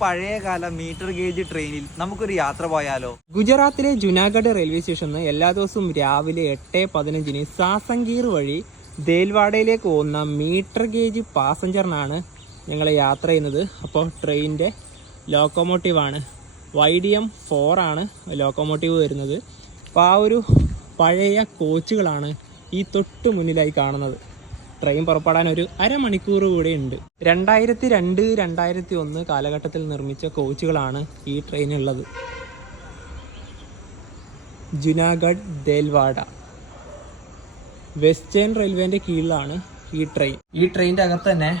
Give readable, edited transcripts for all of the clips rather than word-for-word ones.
പഴയകാല metre gauge ട്രെയിനിൽ നമുക്കൊരു യാത്ര പോയാലോ? ഗുജറാത്തിലെ ജുനാഗഡ് റെയിൽവേ സ്റ്റേഷനിൽ നിന്ന് എല്ലാ ദിവസവും രാവിലെ 8:15 സാസംഗീർ വഴി ദേൽവാഡയിലേക്ക് പോകുന്ന മീറ്റർ ഗേജ് പാസഞ്ചറിനാണ് ഞങ്ങൾ യാത്ര ചെയ്യുന്നത്. അപ്പോൾ ട്രെയിനിൻ്റെ ലോക്കോമോട്ടീവാണ്, YDM 4 ആണ് ലോക്കോമോട്ടീവ് വരുന്നത്. അപ്പോൾ ആ ഒരു പഴയ കോച്ചുകളാണ് ഈ തൊട്ട് മുന്നിലായി കാണുന്നത്. ട്രെയിൻ പുറപ്പെടാൻ ഒരു അരമണിക്കൂർ കൂടെ ഉണ്ട്. 2002-2001 കാലഘട്ടത്തിൽ നിർമ്മിച്ച കോച്ചുകളാണ് ഈ ട്രെയിനുള്ളത്. ജുനാഗഡ് ദേൽവാഡ വെസ്റ്റേൺ റെയിൽവേൻ്റെ കീഴിലാണ് ഈ ട്രെയിൻ. ഈ ട്രെയിനിൻ്റെ അകത്ത് തന്നെ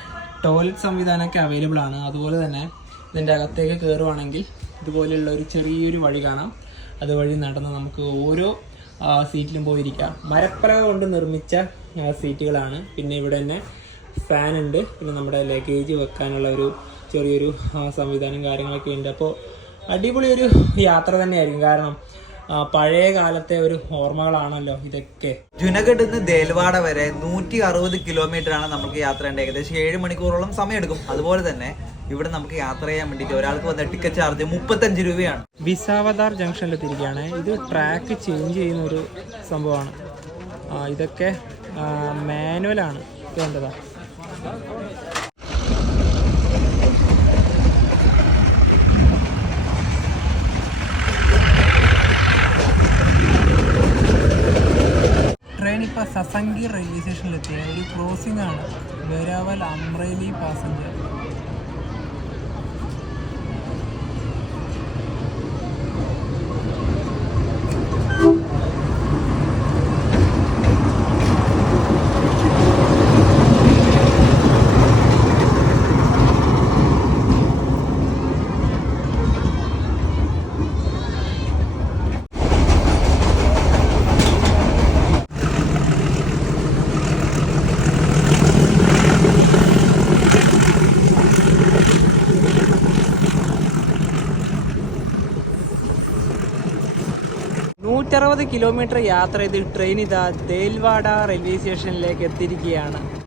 ടോയ്ലറ്റ് സംവിധാനമൊക്കെ അവൈലബിൾ ആണ്. അതുപോലെ തന്നെ ഇതിൻ്റെ അകത്തേക്ക് കയറുവാണെങ്കിൽ ഇതുപോലെയുള്ള ഒരു ചെറിയൊരു വഴി കാണാം. അതുവഴി നടന്ന് നമുക്ക് ഓരോ സീറ്റിലും പോയിരിക്കാം. മരപ്പലക കൊണ്ട് നിർമ്മിച്ച സീറ്റുകളാണ്. പിന്നെ ഇവിടെ തന്നെ ഫാൻ ഉണ്ട്. പിന്നെ നമ്മുടെ ലഗേജ് വെക്കാനുള്ള ഒരു ചെറിയൊരു സംവിധാനം കാര്യങ്ങളൊക്കെ ഉണ്ട്. അപ്പോൾ അടിപൊളി ഒരു യാത്ര തന്നെയായിരിക്കും. കാരണം പഴയ കാലത്തെ ഒരു ഓർമ്മകളാണല്ലോ ഇതൊക്കെ. ജുനാഗഡിൽ നിന്ന് ദേൽവാഡ വരെ 160 കിലോമീറ്റർ ആണ് നമുക്ക് യാത്ര ചെയ്യേണ്ടത്. ഏകദേശം 7 മണിക്കൂറോളം സമയമെടുക്കും. അതുപോലെ തന്നെ ഇവിടെ നമുക്ക് യാത്ര ചെയ്യാൻ വേണ്ടിയിട്ട് ഒരാൾക്ക് വന്ന ടിക്കറ്റ് ചാർജ് 35 രൂപയാണ്. വിസാവദാർ ജംഗ്ഷനിൽ എത്തിയിരിക്കുകയാണ്. ഇത് ട്രാക്ക് ചേഞ്ച് ചെയ്യുന്ന ഒരു സംഭവമാണ്. ഇതൊക്കെ മാനുവലാണ്. വേണ്ടതാ. ട്രെയിൻ ഇപ്പോൾ സസംഗീർ റെയിൽവേ സ്റ്റേഷനിലെത്തിയ ഒരു ക്രോസിംഗ് ആണ്. വെരാവൽ അമ്രേലി പാസഞ്ചർ. കിലോമീറ്റർ യാത്ര ചെയ്ത് ട്രെയിൻ ഇതാ ദേൽവാഡ റെയിൽവേ സ്റ്റേഷനിലേക്ക് എത്തിയിരിക്കുകയാണ്.